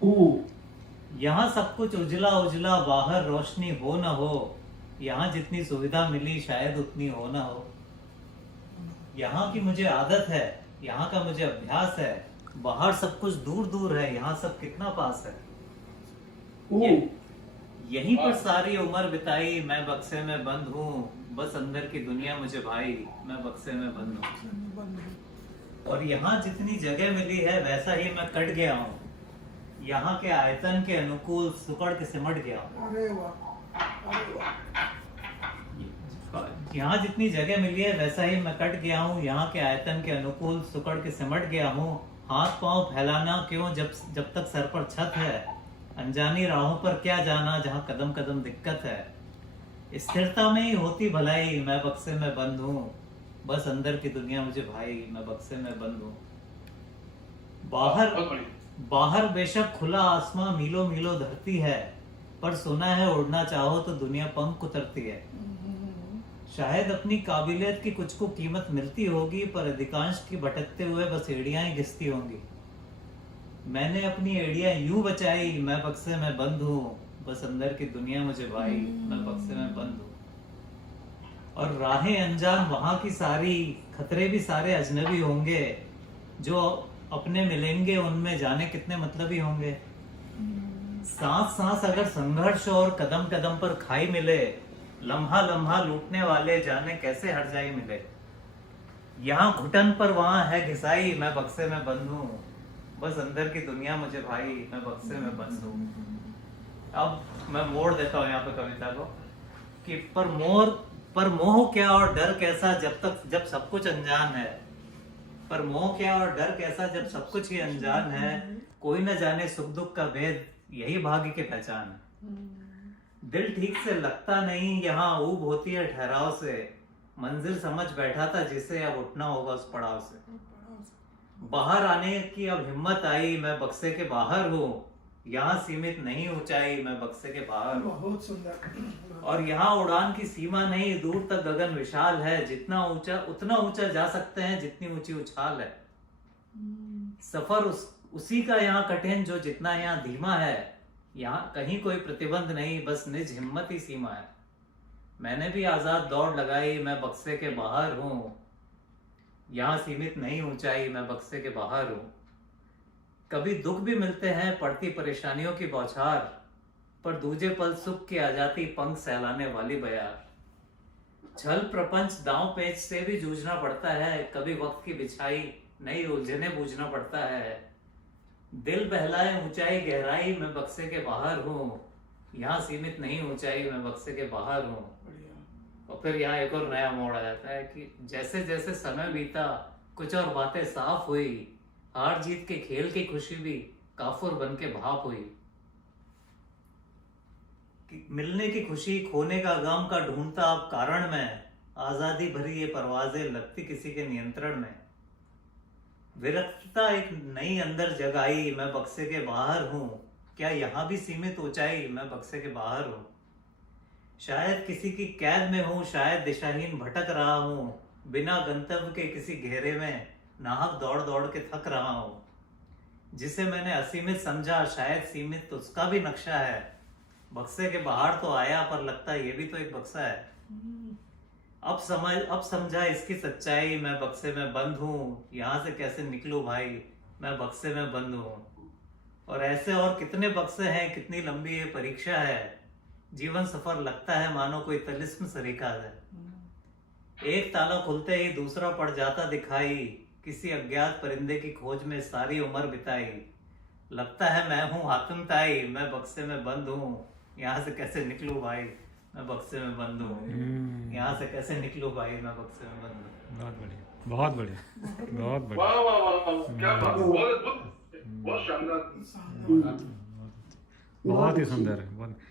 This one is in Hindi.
यहाँ सब कुछ उजला उजला, बाहर रोशनी हो न हो। यहाँ जितनी सुविधा मिली शायद उतनी हो न हो। यहाँ की मुझे आदत है, यहाँ का मुझे अभ्यास है। बाहर सब कुछ दूर दूर है, यहाँ सब कितना पास है। ये, यहीं पर सारी उम्र बिताई, मैं बक्से में बंद हूँ। बस अंदर की दुनिया मुझे भाई, मैं बक्से में बंद हूँ। और यहाँ जितनी जगह मिली है वैसा ही मैं कट गया हूँ। यहाँ के आयतन के अनुकूल सुकड़ के सिमट गया हूँ। अरे वाह, अरे वाह। यहाँ जितनी जगह मिली है वैसा ही मैं कट गया हूँ। यहाँ के आयतन के अनुकूल सुकड़ के सिमट गया हूँ। हाथ पांव फैलाना क्यों जब तक सर पर छत है। अनजानी राहों पर क्या जाना जहाँ कदम कदम दिक्कत है। स्थिरता में ही होती भलाई, मैं बक्से में बंद हूँ। बस अंदर की दुनिया मुझे भाई, मैं बक्से में बंद हूँ। बाहर बेशक खुला आसमां, मीलों मीलों धरती है। पर सुना है उड़ना चाहो तो दुनिया पंख कुतरती है। शायद अपनी काबिलियत की कुछ को कीमत मिलती होगी, पर अधिकांश की भटकते हुए बस एड़ियां ही घिसती होंगी। मैंने अपनी एड़ियां यूं बचाई, मैं बक्से में बंद हूँ। बस अंदर की दुनिया मुझे भाई, मैं बक्से में बंद हूँ। और राहें अनजान वहां की सारी, खतरे भी सारे अजनबी होंगे। जो अपने मिलेंगे उनमें जाने कितने मतलबी होंगे। सांस सांस अगर संघर्ष और कदम कदम पर खाई मिले, लम्हा लम्हा लूटने वाले जाने कैसे हर जाई मिले। यहाँ घुटन पर वहां है घिसाई, मैं बक्से में बंद हूँ। बस अंदर की दुनिया मुझे भाई, मैं बक्से में बंद हूँ। अब मैं मोड़ देता हूँ यहाँ पे कविता को कि पर मोह क्या और डर कैसा जब सब कुछ अनजान है। पर मोह क्या और डर कैसा जब सब कुछ ही अनजान है। कोई न जाने सुख दुख का भेद, यही भाग्य की पहचान है। दिल ठीक से लगता नहीं, यहाँ ऊब होती है ठहराव से। मंजिल समझ बैठा था जिसे, अब उठना होगा उस पड़ाव से। बाहर आने की अब हिम्मत आई, मैं बक्से के बाहर हूँ। यहाँ सीमित नहीं ऊंचाई, मैं बक्से के बाहर हूँ। बहुत सुंदर। और यहाँ उड़ान की सीमा नहीं, दूर तक गगन विशाल है। जितना ऊंचा उतना ऊंचा जा सकते हैं, जितनी ऊंची उछाल है। सफर उसी का यहाँ कठिन जो जितना यहाँ धीमा है। यहाँ कहीं कोई प्रतिबंध नहीं, बस निज हिम्मत ही सीमा है। मैंने भी आजाद दौड़ लगाई, मैं बक्से के बाहर हूँ। यहाँ सीमित नहीं ऊंचाई, मैं बक्से के बाहर हूँ। कभी दुख भी मिलते हैं, पड़ती परेशानियों की बौछार। पर दूजे पल सुख की आ जाती पंख सहलाने वाली बयार। छल प्रपंच दांव पेच से भी जूझना पड़ता है। कभी वक्त की बिछाई नई उलझने बूझना पड़ता है। दिल बहलाए ऊंचाई गहराई, मैं बक्से के बाहर हूँ। यहाँ सीमित नहीं ऊंचाई, मैं बक्से के बाहर हूँ। और फिर यहाँ एक और नया मोड़ आ जाता है कि जैसे जैसे समय बीता, कुछ और बातें साफ हुई। हार जीत के खेल की खुशी भी काफुर बन के भाप हुई। मिलने की खुशी, खोने का गम का ढूंढता अब कारण में। आजादी भरी ये परवाजें लगती किसी के नियंत्रण में। विरक्तता एक नई अंदर जगाई, मैं बक्से के बाहर हूँ। क्या यहाँ भी सीमित ऊंचाई, मैं बक्से के बाहर हूँ। शायद किसी की कैद में हूँ, शायद दिशाहीन भटक रहा हूँ। बिना गंतव्य के किसी घेरे में नाहक दौड़ दौड़ के थक रहा हूँ। जिसे मैंने असीमित समझा, शायद सीमित उसका भी नक्शा है। बक्से के बाहर तो आया, पर लगता है ये भी तो एक बक्सा है। अब समझा इसकी सच्चाई, मैं बक्से में बंद हूँ। यहाँ से कैसे निकलूं भाई, मैं बक्से में बंद हूँ। और ऐसे और कितने बक्से हैं, कितनी लंबी ये परीक्षा है। जीवन सफर लगता है मानो कोई तिलिस्म सरीखा है। एक ताला खुलते ही दूसरा पड़ जाता दिखाई। किसी अज्ञात परिंदे की खोज में सारी उम्र बिताई। लगता है मैं हूँ हातिम ताई, मैं बक्से में बंद हूँ। यहाँ से कैसे निकलूं भाई, मैं बक्से में बंद हूँ। यहाँ से कैसे निकलूं भाई, मैं बक्से में बंद हूँ। बहुत बढ़िया, बहुत बढ़िया, बहुत बढ़िया। वाह वाह वाह, क्या बात, बहुत शानदार। बहुत ही सुंदर है, बहुत।